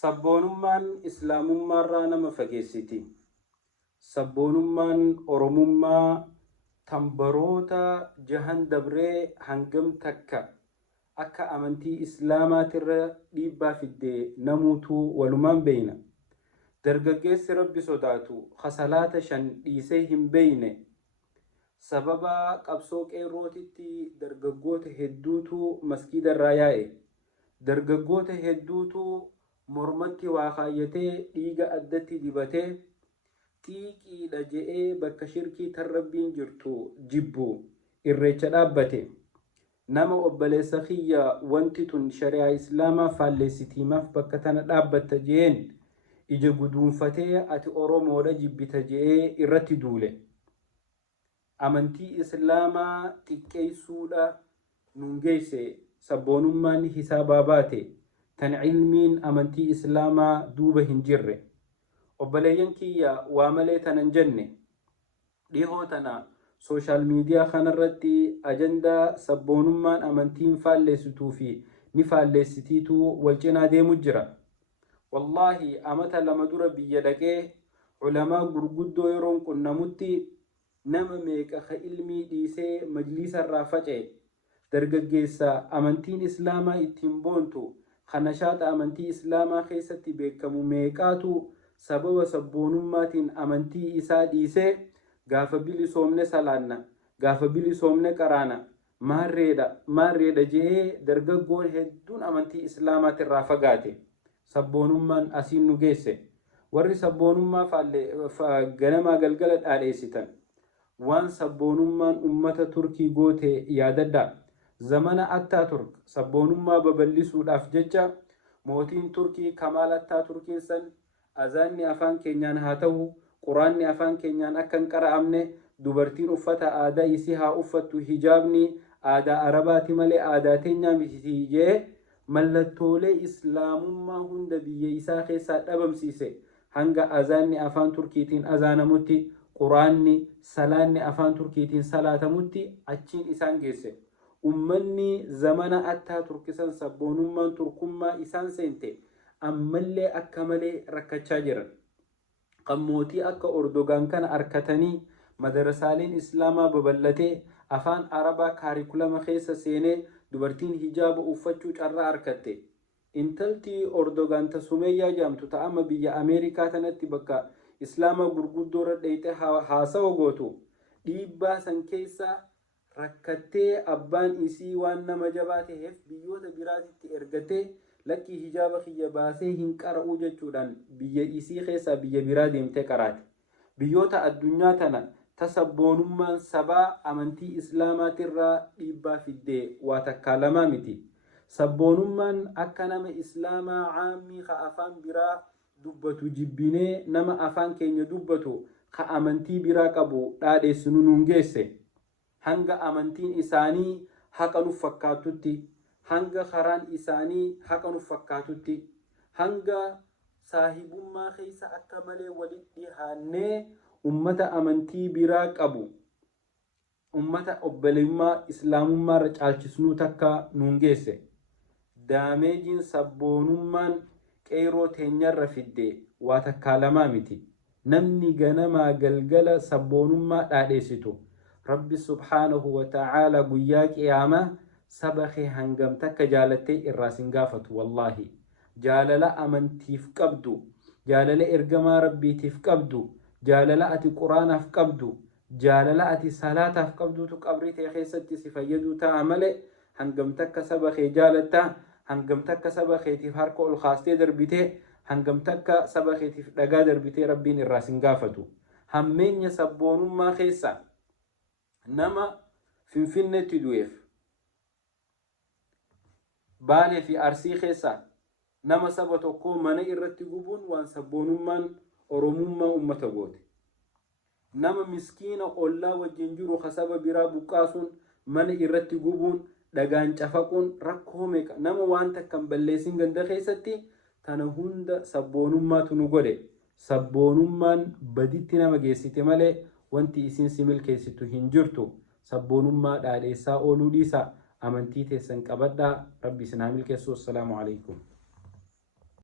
sabboonummaan islaamummaarraa nama fageessiti. Sabboonummaan oromummaa tambaroota jahan dabree hangam takka akka amantii islaamaatirra dhiibbaa fidde namuutu walumaan beeyna. Dargaggeessi rabbi sodaatu khasalaata 5 dhiisee hin beeyne sababa qabsoo qeerrootitti dargaggoota hedduutu masgiida irraa yaa'e. Dargaggoota hedduutu mormatti waa kaayyatee dhiiga addatti dibatee xiiqiidha je'ee bakka shirkii tan rabbiin jirtu jibbu irreecha dhaabbate. Nama obboleessa kiyya wanti tun shari'aa islaamaa faalleessitiimaaf bakka tana dhaabbatta je'een ija guduunfatee ati oromoodha jibbita je'ee irratti duule. Amantii islaamaa xiqqeessuudha nun geesse sabboonummaan hisaabaa baate tan ilmiin amantii islaamaa duuba hin jirre. Obboleeyyan kiyya waa malee tanan jenne dhihoo tana sooshaal miidiyaa kanarratti ajandaa sabboonummaan amantiin faalleessituu fi ni faalleessitiitu wal cinaa deemu jira. Wallaahi amata 2 dura biyya dhaqee ulamaa gurguddoo yeroon qunnamutti nama meeqa ka ilmii dhiisee majliisa irraa faca'e. Dargaggeessa amantiin islaamaa ittiin boontu kana shaata amantii islaamaa keessatti beekamu meeqaatu sababa sabboonummaatiin amantii isaa dhiisee gaafa bilisoomne salaanna gaafa bilisoomne qaraana maarreedha je'ee dargaggoon hedduun amantii islaamaatirraa fagaate. Sabboonummaan asiin nu geesse. Warri sabboonummaa ganamaa galgala dhaadheessitan waan sabboonummaan ummata turkii goote yaadadhaa. Zamana Attaaturk sabboonummaa babal'isuudhaaf jecha mootiin turkii Kamaal Attaaturkiin san azaanni afaan keenyaan haa ta'u quraanni afaan keenyaan akka hin qara'amne dubartiin uffata aadaa isii haa uffattu hijaabni aadaa arabaati malee aadaa teenyaa miti jee mallattoolee islaamummaa hunda biyya isaa keessaa dhabamsiise. Hanga azaanni afaan turkiitiin azaanamutti quraanni salaanni afaan turkiitiin salaatamutti achiin isaan geesse. Ummanni zamana Attaaturkisan sabboonummaan turkummaa isaan seente ammallee akka malee rakkachaa jiran. Qammootii akka Ordogaan kana arkatanii madarasaaleen islaamaa babal'atee afaan arabaa kaarikulama keessa seenee dubartiin hijaaba uffachuu carraa argatte. Intalti Ordogaan Tasumeyyaa jedhamtu ta'ama biyya Ameerikaa tanatti bakka islaamaa gurguddoo irra dheeyxee haasawa gootu dhiibbaa san keessa rakkattee abbaan isii waan nama jabaa ta'eef biyyoota biraatitti ergatee lakkii hijaaba kiyya baasee hin qara'uu jechuudhaan biyya isii keessaa biyya biraa deemtee qaraate. Biyyoota addunyaa tana tasabboonummaan sabaa amantii islaamaatirraa dhiibbaa fiddee waa takkaa lamaa miti. Sabboonummaan akka nama islaamaa caamii ka afaan biraa dubbatu jibbinee nama afaan keenya dubbatu ka amantii biraa qabu dhaadheessinu nuun geesse. Hanga amantiin isaanii haqa nuuf fakkaatutti, hanga karaan isaanii haqa nuuf fakkaatutti, hanga saahibummaa keessa akka malee walitti dhihaannee ummata amantii biraa qabu, ummata obboleeyummaa islaamummaarra caalchisnuu takka nuun geesse. Daameejiin sabboonummaan qeerroo teenyarra fidde waa takkaa lamaa miti. Namni ganamaa galgala sabboonummaa dhaadheessitu Rabbi subhaanahu wa ta'ala guyyaa qiyaama sabakee hangam takka jaalattee irraa sin gaafatu. Wallaahi jaalala amantiif qabdu, jaalala ergamaa rabbiitiif qabdu, jaalala ati quraanaaf qabdu, jaalala ati salaataaf qabdutu qabrii ta'e keessatti si fayyaduu ta'a malee hangam takka sabakee jaalatta, hangam takka sabakeetiif harka ol kaastee darbitee, hangam takka sabakeetiif dhagaa darbitee rabbiin irraa sin gaafatu. Hammeenya sabboonummaa keessa nama Finfinneetti du'eef Baalee fi Arsii keessa nama saba tokko mana irratti gubuun waan sabboonummaan oromummaa ummata goote. Nama miskiina ollaa wajjin jiru ka saba biraa buqqaasuun mana irratti gubuun dhagaan cafaquun rakkoo meeqa nama waan takkan balleessin ganda keessatti tana hunda sabboonummaatu nu godhe. Sabboonummaan baditti nama geessite malee wanti isin si milkeessitu hin jirtu. Sabboonummaa dhaadheessaa ooluu dhiisa. Amantii teessan qabadhaa. Rabbi isin haa milkeessu. Assalaamu alaikum.